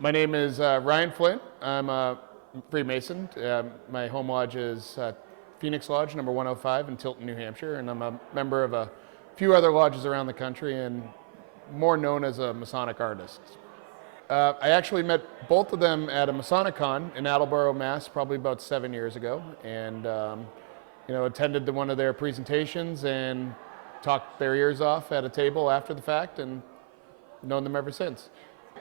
My name is Ryan Flynn. I'm a Freemason. My home lodge is Phoenix Lodge number 105 in Tilton, New Hampshire, and I'm a member of a few other lodges around the country and more known as a Masonic artist. I actually met both of them at a Masonicon in Attleboro, Mass, probably about 7 years ago, and attended one of their presentations and talked their ears off at a table after the fact, and known them ever since.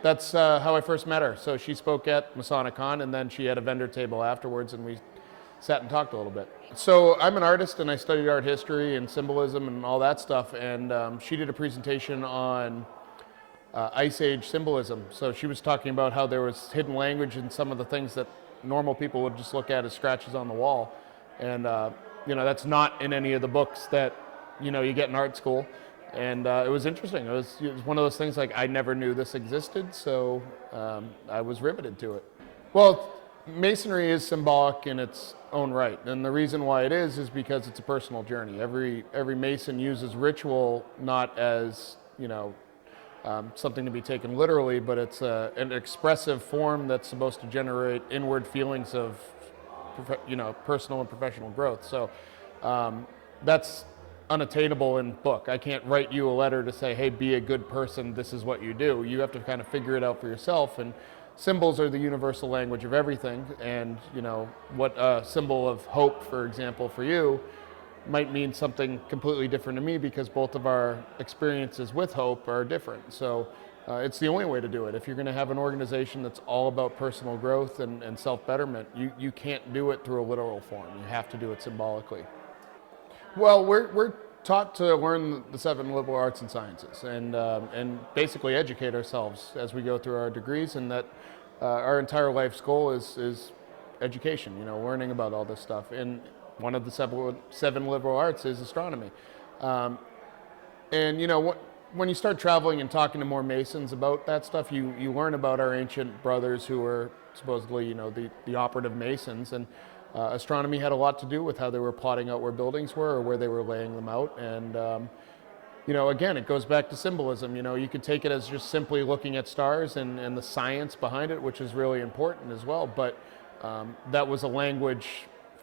That's how I first met her. So she spoke at Masonicon, and then she had a vendor table afterwards, and we sat and talked a little bit. So I'm an artist, and I studied art history and symbolism and all that stuff, and she did a presentation on Ice Age symbolism. So she was talking about how there was hidden language in some of the things that normal people would just look at as scratches on the wall. And, that's not in any of the books that, you get in art school. And it was interesting. It was one of those things like I never knew this existed, so I was riveted to it. Well, Masonry is symbolic in its own right, and the reason why it is because it's a personal journey. Every Mason uses ritual not as something to be taken literally, but it's an expressive form that's supposed to generate inward feelings of personal and professional growth. So that's unattainable in book. I can't write you a letter to say, hey, be a good person, this is what you do. You have to kind of figure it out for yourself, and symbols are the universal language of everything. And what a symbol of hope, for example, for you might mean something completely different to me, because both of our experiences with hope are different. So it's the only way to do it. If you're going to have an organization that's all about personal growth and self-betterment, you can't do it through a literal form. You have to do it symbolically. Well, we're taught to learn the 7 liberal arts and sciences, and basically educate ourselves as we go through our degrees, and that our entire life's goal is education, learning about all this stuff. And one of the 7 liberal arts is astronomy. When you start traveling and talking to more Masons about that stuff, you learn about our ancient brothers who were supposedly, the operative Masons, and astronomy had a lot to do with how they were plotting out where buildings were or where they were laying them out. And, again, it goes back to symbolism. You could take it as just simply looking at stars and the science behind it, which is really important as well. But that was a language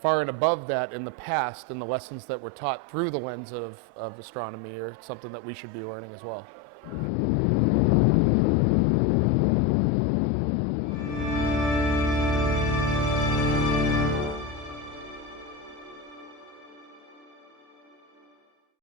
far and above that in the past, and the lessons that were taught through the lens of astronomy are something that we should be learning as well.